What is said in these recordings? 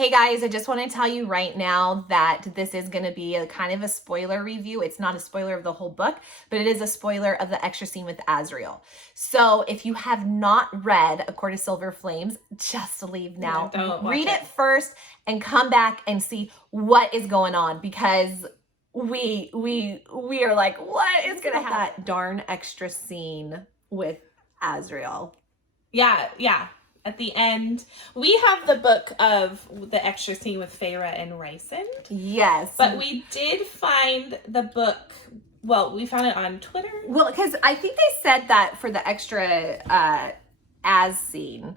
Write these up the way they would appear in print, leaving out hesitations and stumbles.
Hey guys, I just want to tell you right now that this is going to be a kind of a spoiler review. It's not a spoiler of the whole book, but it is a spoiler of the extra scene with Azriel. So if you have not read A Court of Silver Flames, just leave now. Don't read it first and come back and see what is going on, because we are like, what is going to happen? That darn extra scene with Azriel. Yeah. At the end, we have the book of the extra scene with Feyre and Rysand. Yes. But we did find the book, well, we found it on Twitter. Well, because I think they said that for the extra Az scene,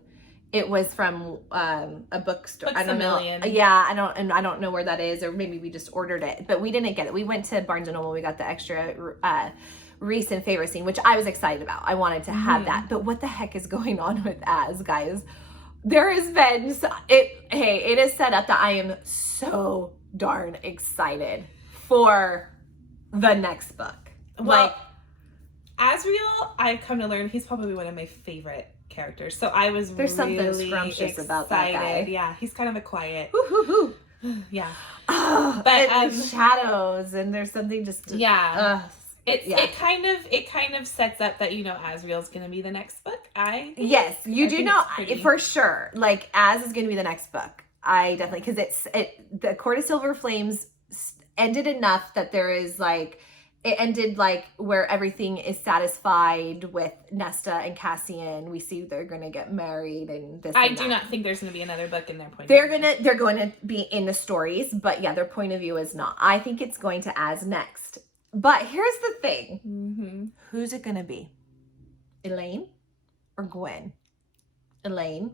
it was from a bookstore. Books I don't a know. Million. Yeah, I don't know where that is, or maybe we just ordered it, but we didn't get it. We went to Barnes and Noble. We got the extra recent favorite scene, which I was excited about. I wanted to have that. But what the heck is going on with Az, guys? There has been it is set up that I am so darn excited for the next book. Well, Azriel, I've come to learn he's probably one of my favorite characters. So I was there's really something scrumptious about that guy. Yeah, he's kind of a quiet. Woo-hoo-hoo. Yeah. But shadows, and there's something just It kind of sets up that, you know, Azriel's gonna be the next book. Yes, you do know for sure. Like, Az is gonna be the next book. I definitely, because the Court of Silver Flames ended enough that there is like, it ended like where everything is satisfied with Nesta and Cassian. We see they're gonna get married and this. I do not think there's gonna be another book in their point. They're going to be in the stories, but yeah, their point of view is not. I think it's going to Az next. But here's the thing. Mm-hmm. Who's it going to be? Elaine or Gwen? Elaine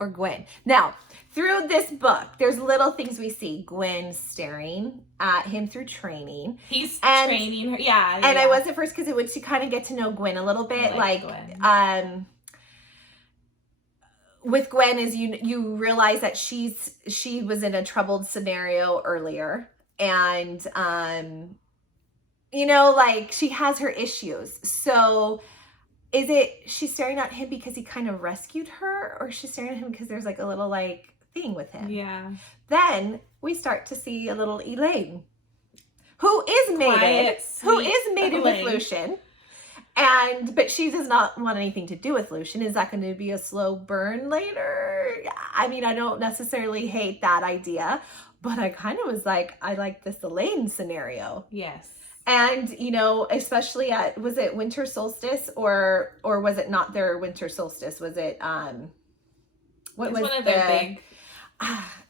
or Gwen? Now, through this book, there's little things we see. Gwen staring at him through training. He's training her. Yeah. And I was at first because it was to kind of get to know Gwen a little bit. With Gwen is you realize that she was in a troubled scenario earlier. And you know, like, she has her issues. So she's staring at him because he kind of rescued her, or she's staring at him because there's like a little like thing with him? Yeah. Then we start to see a little Elaine, who is mated with Lucian. But she does not want anything to do with Lucian. Is that going to be a slow burn later? I mean, I don't necessarily hate that idea, but I kind of was like, I like this Elaine scenario. Yes. And, you know, especially was it winter solstice or was it not their winter solstice? Was it, what was one of their big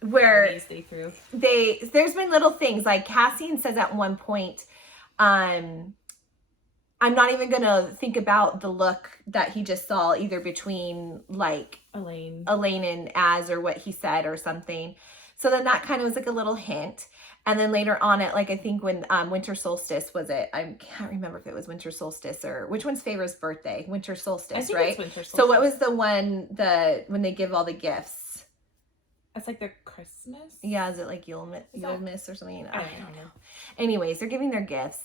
where they threw? There's been little things like Cassian says at one point, I'm not even going to think about the look that he just saw either between like Elaine and Az, or what he said or something. So then that kind of was like a little hint. And then later on it, like, I think when winter solstice was it? I can't remember if it was winter solstice or which one's Feyre's birthday? Winter solstice, I think right? It's winter solstice. So what was the one when they give all the gifts? It's like their Christmas? Yeah, is it like Yulemas or something? I don't know. Anyways, they're giving their gifts,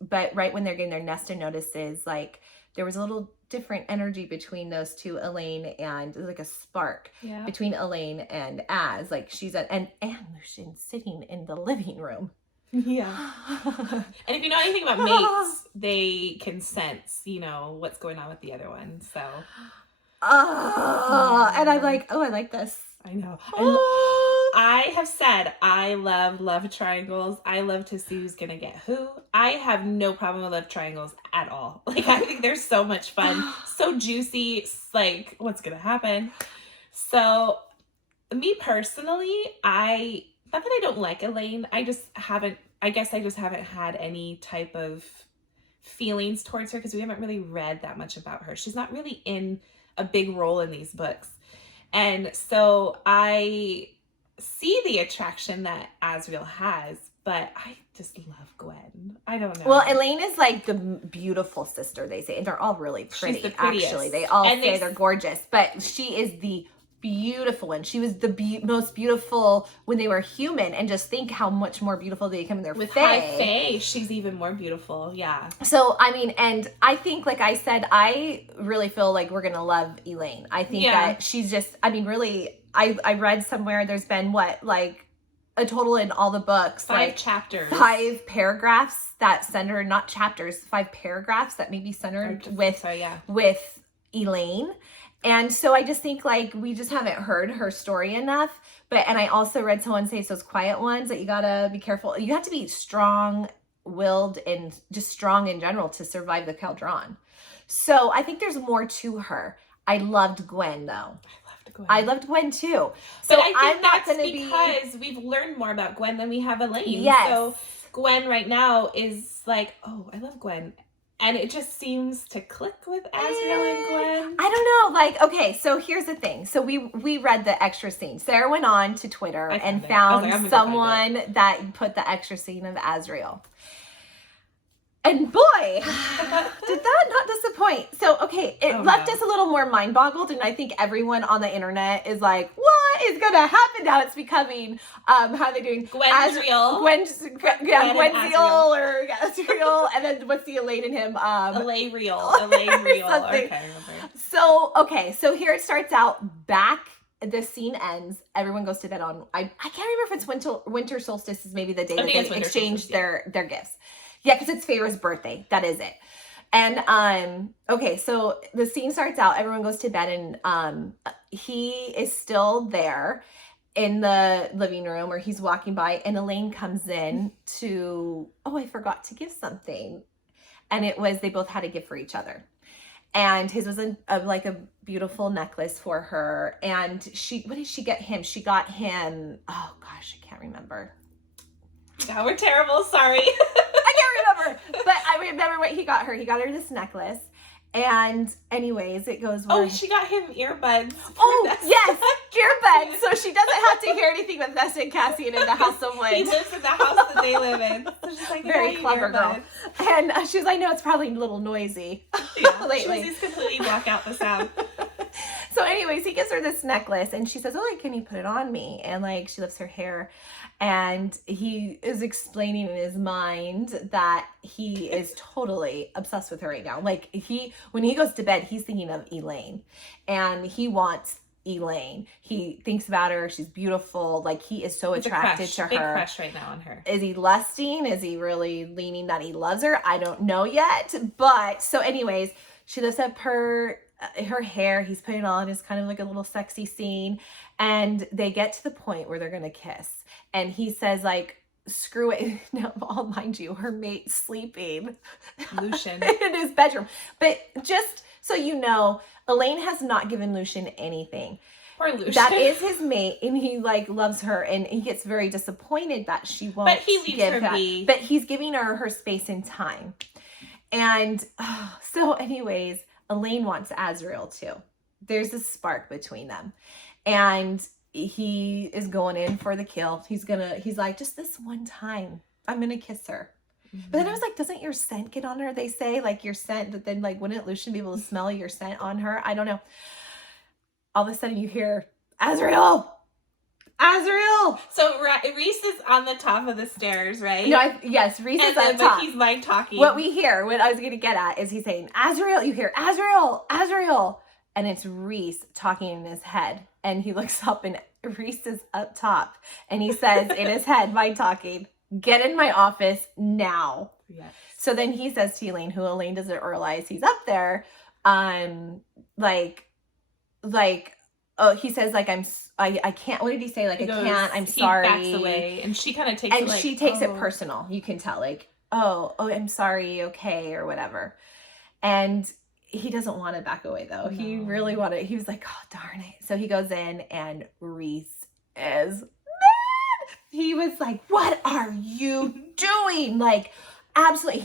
but right when they're getting their Nesta notices, like, there was a little different energy between those two, Elaine, and like a spark between Elaine and Az. Like, she's and Lucian sitting in the living room. Yeah. And if you know anything about mates, they can sense, you know, what's going on with the other one. So. And I'm like, I like this. I know. I have said I love love triangles. I love to see who's gonna get who. I have no problem with love triangles at all. Like, I think they're so much fun, so juicy. Like, what's gonna happen? So, me personally, not that I don't like Elaine. I guess I just haven't had any type of feelings towards her because we haven't really read that much about her. She's not really in a big role in these books. And so I see the attraction that Azriel has, but I just love Gwen. I don't know. Well, Elaine is like the beautiful sister, they say. And they're all really pretty, She's the prettiest. Actually. They all say they're gorgeous. But she is the beautiful one. She was the most beautiful when they were human, and just think how much more beautiful they become in their with fae. High fae, she's even more beautiful. Yeah. So I mean, and I think, like I said, I really feel like we're gonna love Elaine. I think that she's just, I mean, really, I read somewhere there's been what, like a total in all the books, 5 chapters, 5 paragraphs that center, not chapters, 5 paragraphs that may be centered with Elaine. And so I just think like we just haven't heard her story enough. And I also read someone say it's those quiet ones that you gotta be careful. You have to be strong-willed and just strong in general to survive the Caldron. So I think there's more to her. I loved Gwen though. I loved Gwen too. So but I think I'm not that's going to because we've learned more about Gwen than we have Elaine. Yes. So Gwen right now is like, oh, I love Gwen. And it just seems to click with Azriel and Gwen. I don't know. Like, okay, so here's the thing. So we read the extra scene. Sarah went on to Twitter and found someone that put the extra scene of Azriel. And boy, did that not disappoint. So, okay, it left us a little more mind-boggled, and I think everyone on the internet is like, what is going to happen now? It's becoming, how are they doing? Gwenziel. Gwenziel or Azriel, and then what's the Elaine in him? Elaine-riel. Okay. So here it starts out back. The scene ends. Everyone goes to bed on, I can't remember if it's winter solstice is maybe the day that they exchange their gifts. Yeah, because it's Feyre's birthday. That is it. And okay, so the scene starts out, everyone goes to bed, and he is still there in the living room, or he's walking by, and Elaine comes in to, I forgot to give something. And it was, they both had a gift for each other. And his was like a beautiful necklace for her. And what did she get him? She got him, oh gosh, I can't remember. Now we're terrible, sorry. But I remember what he got her. He got her this necklace. And anyways, it goes... she got him earbuds. Yes, earbuds. So she doesn't have to hear anything with Nesta and Cassian in the house of Wind. He lives in the house that they live in. So she's like, very clever girl. And she was like, no, it's probably a little noisy lately. She's completely block out the sound. So anyways, he gives her this necklace, and she says, can you put it on me? And like, she lifts her hair, and he is explaining in his mind that he is totally obsessed with her right now. Like when he goes to bed, he's thinking of Elaine, and he wants Elaine. He thinks about her. She's beautiful. Like, he is so attracted to her. Big crush right now on her. Is he lusting? Is he really leaning that he loves her? I don't know yet. But so anyways, she lifts up her hair. He's putting it on. It's kind of like a little sexy scene. And they get to the point where they're going to kiss. And he says, like, screw it. Now, I'll mind you, her mate's sleeping. Lucian. In his bedroom. But just so you know, Elaine has not given Lucian anything. Poor Lucian. That is his mate, and he like loves her, and he gets very disappointed that she won't. But he leaves her be. But he's giving her space and time. And so anyways, Elaine wants Azriel too. There's a spark between them. And he is going in for the kill. He's like, just this one time, I'm gonna kiss her. Mm-hmm. But then I was like, doesn't your scent get on her? They say like your scent, but then like wouldn't Lucian be able to smell your scent on her? I don't know. All of a sudden you hear, Azriel! Azriel! So Rhys is on the top of the stairs, right? No, yes, Rhys is on top. But he's like talking. What we hear, what I was going to get at, is he's saying, Azriel, you hear, Azriel, Azriel. And it's Rhys talking in his head. And he looks up and Rhys is up top. And he says in his head, by talking, get in my office now. Yes. So then he says to Elaine, who Elaine doesn't realize he's up there, he says like, I can't, what did he say? Like, I can't, I'm sorry. He backs away and she kind of takes it like, she takes it personal. You can tell like, oh, I'm sorry. Okay. Or whatever. And he doesn't want to back away though. No. He really wanted, he was like, oh, darn it. So he goes in and Rhys is mad. He was like, what are you doing? Like, absolutely.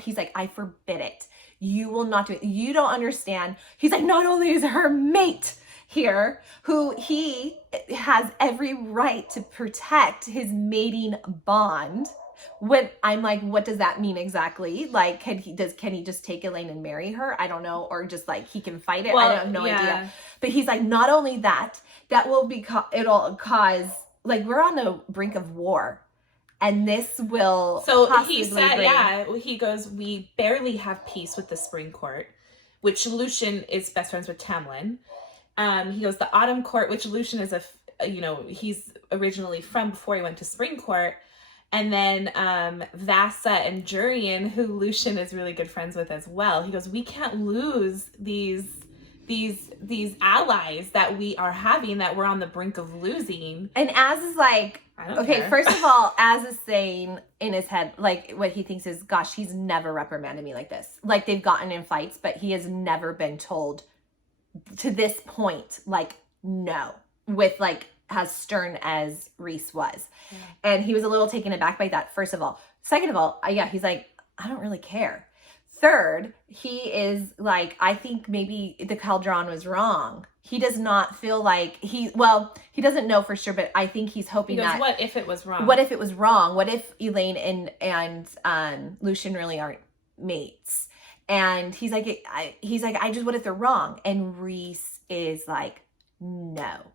He's like, I forbid it. You will not do it. You don't understand. He's like, not only is her mate here, who he has every right to protect his mating bond. When I'm like, what does that mean exactly? Like, can he just take Elaine and marry her? I don't know. Or just like, he can fight it. Well, I have no idea. But he's like, not only that will it'll cause, like, we're on the brink of war. And this will he said, he goes, we barely have peace with the Spring Court, which Lucian is best friends with Tamlin. He goes, the autumn court, which Lucian is he's originally from before he went to spring court. And then Vasa and Jurian, who Lucian is really good friends with as well. He goes, we can't lose these allies that we are having, that we're on the brink of losing. And Az is like, okay, care. First of all, Az is saying in his head, like, what he thinks is, gosh, he's never reprimanded me like this. Like, they've gotten in fights, but he has never been told to this point, like, no, with, like, as stern as Reese was. Yeah. And he was a little taken aback by that, first of all. Second of all, he's like, I don't really care. Third, he is like, I think maybe the Caldron was wrong. He does not feel like he doesn't know for sure, but I think he's hoping that. What if it was wrong? What if it was wrong? What if Elaine and Lucian really aren't mates? And he's like, what if they're wrong? And Reese is like, no,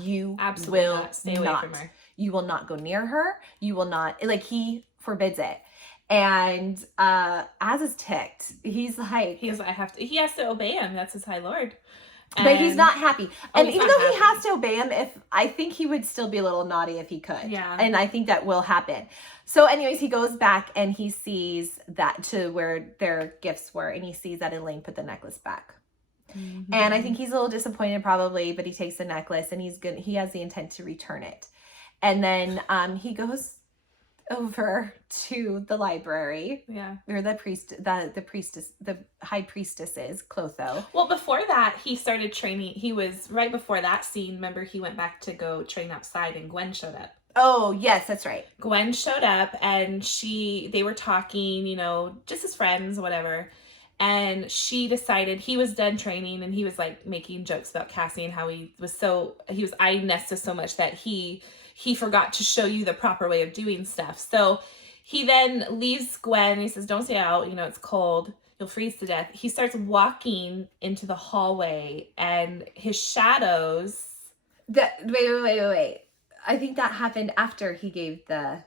you absolutely will not. Stay away from her. You will not go near her. You will not, like, he forbids it. And Az is ticked. He's like, he has to obey him. That's his high lord. But he's not happy. And even though he has to obey him, I think he would still be a little naughty if he could. Yeah. And I think that will happen. So anyways, he goes back and he sees that to where their gifts were, and he sees that Elaine put the necklace back. Mm-hmm. And I think he's a little disappointed probably, but he takes the necklace and he has the intent to return it. And then he goes over to the library. Yeah. Or the high priestesses, Clotho. Well, before that, he started training. He was right before that scene. Remember, he went back to go train outside and Gwen showed up. Oh, yes, that's right. Gwen showed up and they were talking, just as friends, whatever. And she decided he was done training and he was like making jokes about Cassie and how he was eyeing Nesta so much that he forgot to show you the proper way of doing stuff. So he then leaves Gwen and he says, don't stay out. It's cold. You'll freeze to death. He starts walking into the hallway and his shadows. Wait. I think that happened after he gave the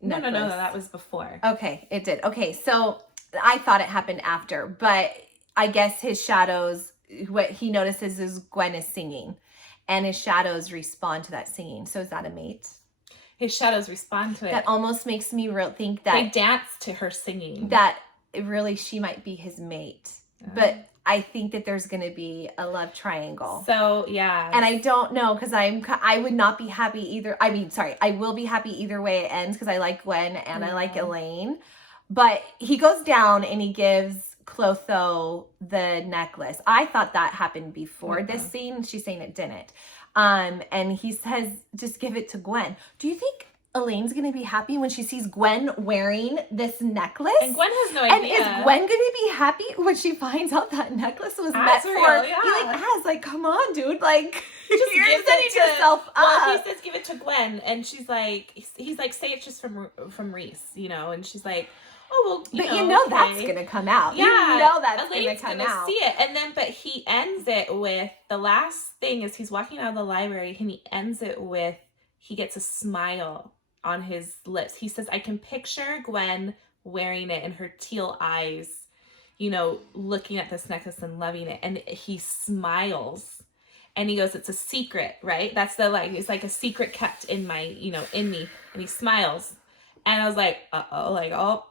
necklace. No, that was before. Okay, it did. Okay, so I thought it happened after, but I guess his shadows, what he notices is Gwen is singing. And his shadows respond to that singing. So is that a mate? His shadows respond to it. That almost makes me think that... They dance to her singing. That really she might be his mate. But I think that there's going to be a love triangle. So, yeah. And I don't know, because I would not be happy either. I will be happy either way it ends, because I like Gwen and I like Elaine. But he goes down and he gives Clotho the necklace. I thought that happened before this scene. She's saying it didn't. And he says, just give it to Gwen. Do you think Elaine's going to be happy when she sees Gwen wearing this necklace? And Gwen has no idea. And is Gwen going to be happy when she finds out that necklace was meant for? Yeah. Like, come on, dude. Like, just you're setting yourself up. Well, he says, give it to Gwen. And she's like, he's like, say it's just from Reese, And she's like, oh, well, that's going to come out. Yeah. That's going to come out. See it. And then, but he ends it with, the last thing is he's walking out of the library and he ends it with, he gets a smile on his lips. He says, I can picture Gwen wearing it and her teal eyes, looking at this necklace and loving it. And he smiles and he goes, it's a secret, right? That's it's like a secret kept in my, in me. And he smiles. And I was like,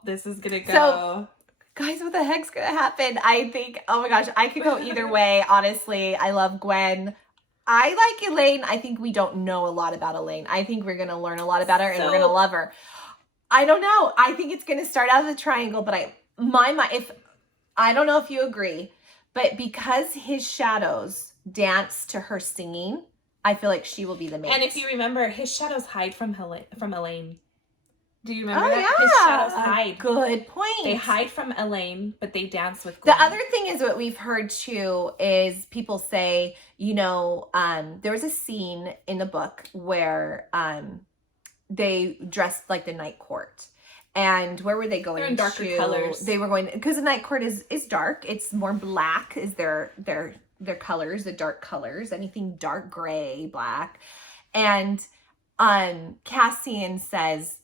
this is going to go. So, guys, what the heck's going to happen? I think, oh my gosh, I could go either way. Honestly, I love Gwen. I like Elaine. I think we don't know a lot about Elaine. I think we're going to learn a lot about her and we're going to love her. I don't know. I think it's going to start out as a triangle, but I don't know if you agree, but because his shadows dance to her singing, I feel like she will be the mate. And if you remember, his shadows hide from Elaine. Do you remember that? Yeah. His shadows hide. Good point. They hide from Elaine, but they dance with Gwen. The other thing is what we've heard too is people say, there was a scene in the book where they dressed like the night court. And where were they going? They're in darker colors. They were going, because the night court is dark. It's more black is their colors, the dark colors, anything dark gray, black. And Cassian says,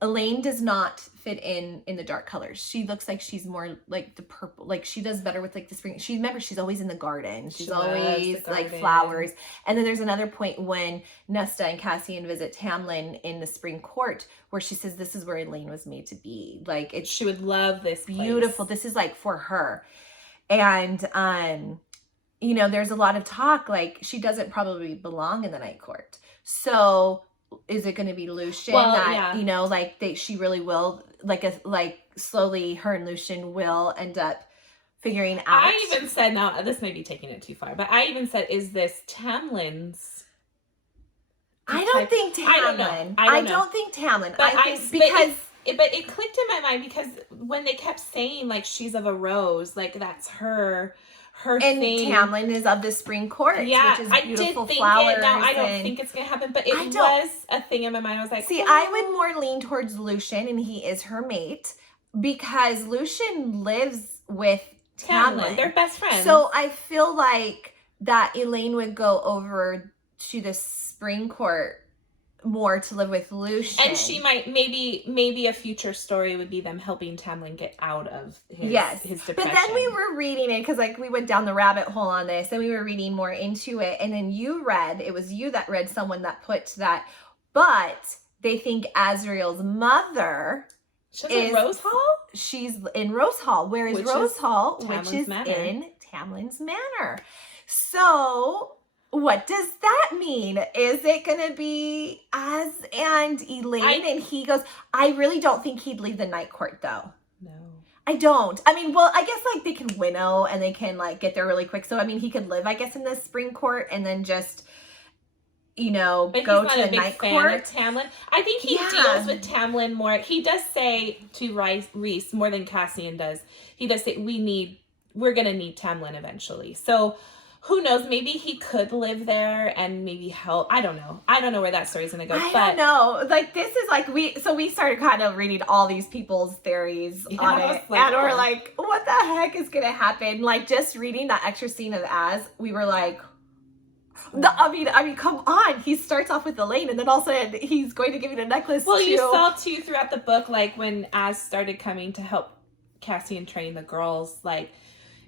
Elaine does not fit in the dark colors. She looks like she's more like the purple. Like she does better with like the spring. Remember, she's always in the garden. She's always like flowers. And then there's another point when Nesta and Cassian visit Tamlin in the spring court where she says, this is where Elaine was made to be. Like she would love this beautiful. place. This is like for her. And, you know, there's a lot of talk, like she doesn't probably belong in the night court. So is it going to be Lucien you know, like she really will, like slowly her and Lucien will end up figuring out. I even said, now this may be taking it too far, but I even said, is this Tamlin's? I don't think Tamlin. I don't think Tamlin. But I think because but it clicked in my mind because when they kept saying like she's of a rose, like that's her and thing. Tamlin is of the spring court, which is beautiful flowers. Now I don't think it's gonna happen, but it was a thing in my mind. I was like, see, I would more lean towards Lucien, and he is her mate because Lucien lives with Tamlin. They're best friends. So I feel like that Elaine would go over to the spring court more to live with Lucien. And she might, maybe a future story would be them helping Tamlin get out of his depression. But then we were reading it because like we went down the rabbit hole on this and we were reading more into it. And then it was you that read someone that put that, but they think Azriel's mother She's in Rose Hall? She's in Rose Hall. Where is Rose Hall? Which is Manor. in Tamlin's Manor. So what does that mean? Is it going to be Az and Elaine? And he goes, I really don't think he'd leave the night court though. No. I don't. I mean, well, I guess like they can winnow and they can like get there really quick. So, I mean, he could live, I guess, in the spring court and then just, you know, go to the night court. Of Tamlin. I think he deals with Tamlin more. He does say to Rhys more than Cassian does. He does say, we're going to need Tamlin eventually. So, who knows? Maybe he could live there and maybe help. I don't know. I don't know where that story's going to go. I don't know. Like, this is like, we started kind of reading all these people's theories on it. Like, and we're like, what the heck is going to happen? Like, just reading that extra scene of Az, we were like, I mean, come on. He starts off with Elaine and then all of a sudden he's going to give you the necklace. Well, you saw too throughout the book, like when Az started coming to help Cassian train the girls, like,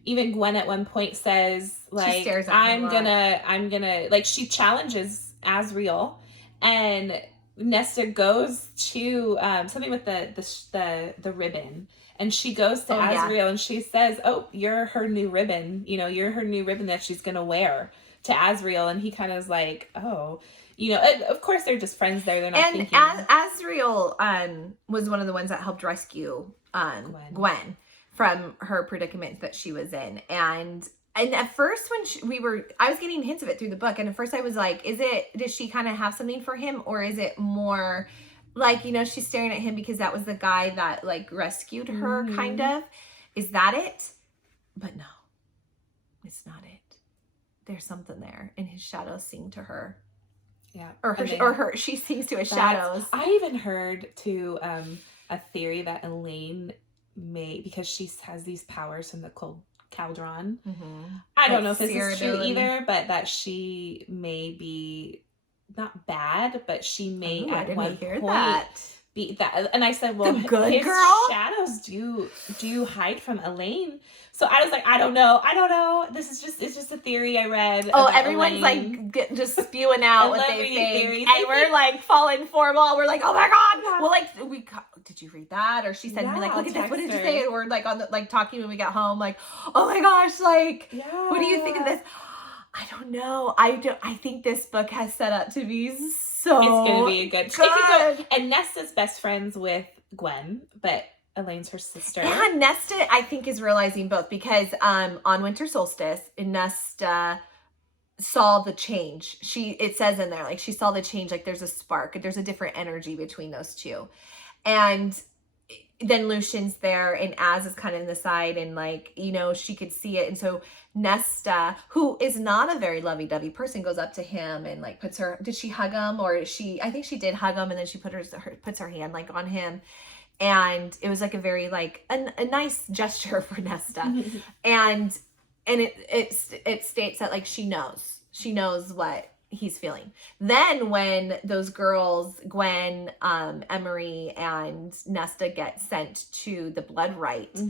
even Gwen at one point says, like, I'm gonna, like, she challenges Azriel, and Nesta goes to something with the ribbon, and she goes to Azriel and she says, oh, you're her new ribbon, you know, you're her new ribbon that she's gonna wear to Azriel, and he kind of is like, oh, you know, of course they're just friends there, they're not thinking. And Azriel was one of the ones that helped rescue Gwen from her predicament that she was in. And at first when I was getting hints of it through the book. And at first I was like, does she kind of have something for him? Or is it more like, you know, she's staring at him because that was the guy that like rescued her kind of. Is that it? But no, it's not it. There's something there. And his shadows sing to her. Yeah. She sings to his shadows. I even heard too, a theory that Elaine because she has these powers from the Caldron. I don't know if this is true either, but that she may be not bad, but she may at one point be that. And I said, well, his shadows do hide from Elaine. So I was like, I don't know. It's just a theory I read. Oh, everyone's Elaine. Like just spewing out what they think, and we're like falling for them all. We're like, oh my god. Yeah. Well, like did you read that? Or she said, like, look at this. What did you say? And we're like on the talking when we got home, like, oh my gosh, like, what do you think of this? I don't know. I think this book has set up to be so. It's gonna be a good. And Nesta's best friends with Gwen, but Elaine's her sister. Yeah, Nesta, I think, is realizing both because on winter solstice, Nesta saw the change. It says in there, like, she saw the change, like there's a spark, there's a different energy between those two. And then Lucien's there and Az is kind of in the side and like, you know, she could see it. And so Nesta, who is not a very lovey-dovey person, goes up to him and like did she hug him? Or I think she did hug him, and then she puts her hand like on him. And it was like a very like a nice gesture for Nesta. and it states that like she knows what he's feeling. Then when those girls, Gwen, Emery, and Nesta get sent to the blood rite,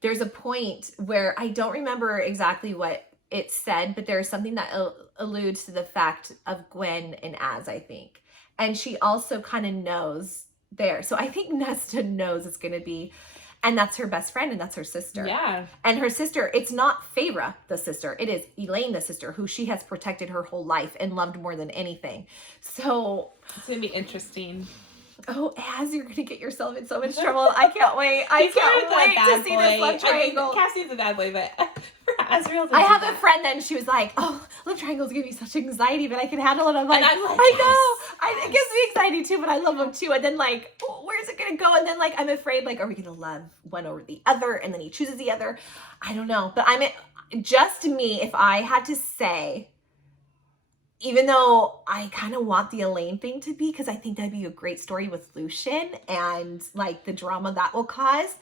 there's a point where I don't remember exactly what it said, but there's something that alludes to the fact of Gwen and Az, I think. And she also kind of knows there. So I think Nesta knows it's going to be, and that's her best friend, and that's her sister. Yeah. And her sister, it's not Feyre, the sister. It is Elaine, the sister, who she has protected her whole life and loved more than anything. So it's going to be interesting. Oh, Az, you're going to get yourself in so much trouble. I can't wait. I can't wait to see this love triangle. I mean, Cassie's a bad boy, but Azriel's I have a friend then, she was like, oh, love triangles give me such anxiety, but I can handle it. I'm like, I know. It gives me anxiety too, but I love them too. And then like, oh, where's it going to go? And then like, I'm afraid like, are we going to love one over the other? And then he chooses the other. I don't know. But just me, if I had to say, even though I kind of want the Elaine thing to be, because I think that'd be a great story with Lucien and like the drama that will cause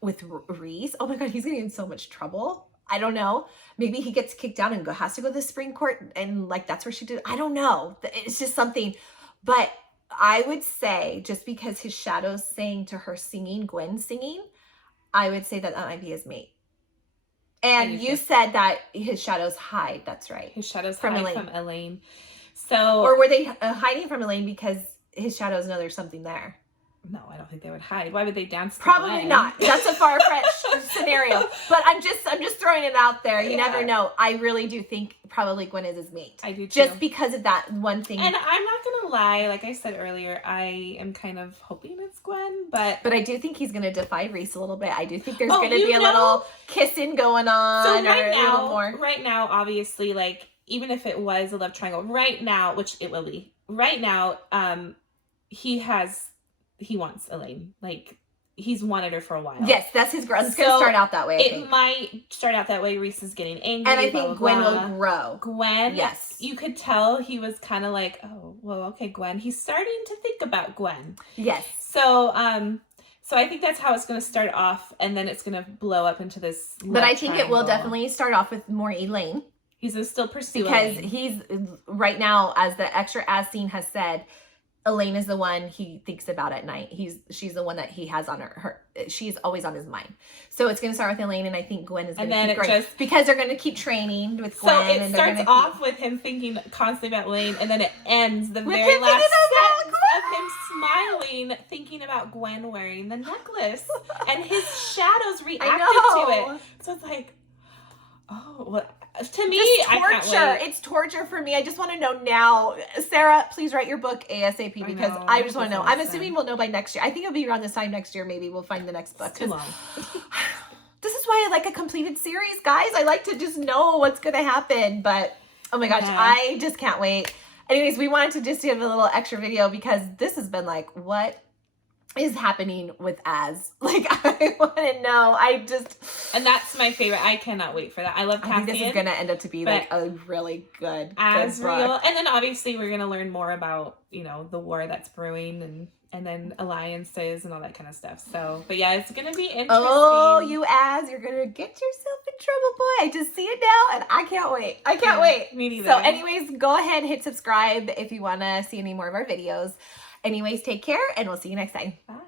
with Reese. Oh my God, he's getting in so much trouble. I don't know. Maybe he gets kicked out and has to go to the Supreme Court and like that's where she did. I don't know. It's just something. But I would say just because his shadow's saying to her singing, Gwen singing, I would say that might be his mate. And you said that his shadows hide. That's right. His shadows hide from Elaine. So, or were they hiding from Elaine because his shadows know there's something there? No, I don't think they would hide. Why would they dance? Probably not. That's a far-fetched scenario. But I'm just throwing it out there. You never know. I really do think probably Gwen is his mate. I do too. Just because of that one thing. And I'm not gonna lie. Like I said earlier, I am kind of hoping it's Gwen, but I do think he's gonna defy Reese a little bit. I do think there's gonna be a little kissing going on. So right now, obviously, like even if it was a love triangle, right now, which it will be, right now, he wants Elaine. Like, he's wanted her for a while. Yes, that's his girl. It's going to start out that way, I think. It might start out that way. Reese is getting angry. And I think Gwen will grow. Gwen, yes. You could tell he was kind of like, oh, well, okay, Gwen. He's starting to think about Gwen. Yes. So I think that's how it's going to start off, and then it's going to blow up into this But I think it will definitely start off with more Elaine. He's going to still pursue because Elaine. He's, right now, as the extra as scene has said, Elaine is the one he thinks about at night. She's the one that he has on her. She's always on his mind. So it's going to start with Elaine, and I think Gwen is going to keep growing because they're going to keep training with Gwen. So it starts off with him thinking constantly about Elaine, and then it ends the very last sentence of him smiling, thinking about Gwen wearing the necklace, and his shadows reacted to it. So it's like, oh, well, to me, just torture. I can't wait. It's torture for me. I just want to know now. Sarah, please write your book ASAP because I just want to know. I'm assuming we'll know by next year. I think it'll be around this time next year. Maybe we'll find the next book. It's too long. This is why I like a completed series, guys. I like to just know what's going to happen. But, oh my gosh, I just can't wait. Anyways, we wanted to just give a little extra video because this has been like, what is happening with Az? Like, I want to know. And that's my favorite. I cannot wait for that. I love Cassian. I think this is going to end up to be like a really good Azriel. And then obviously we're going to learn more about, the war that's brewing and then alliances and all that kind of stuff. So, but yeah, it's going to be interesting. Oh, you Az, you're going to get yourself in trouble, boy. I just see it now and I can't wait. I can't wait. Me neither. So anyways, go ahead, hit subscribe if you want to see any more of our videos. Anyways, take care and we'll see you next time. Bye.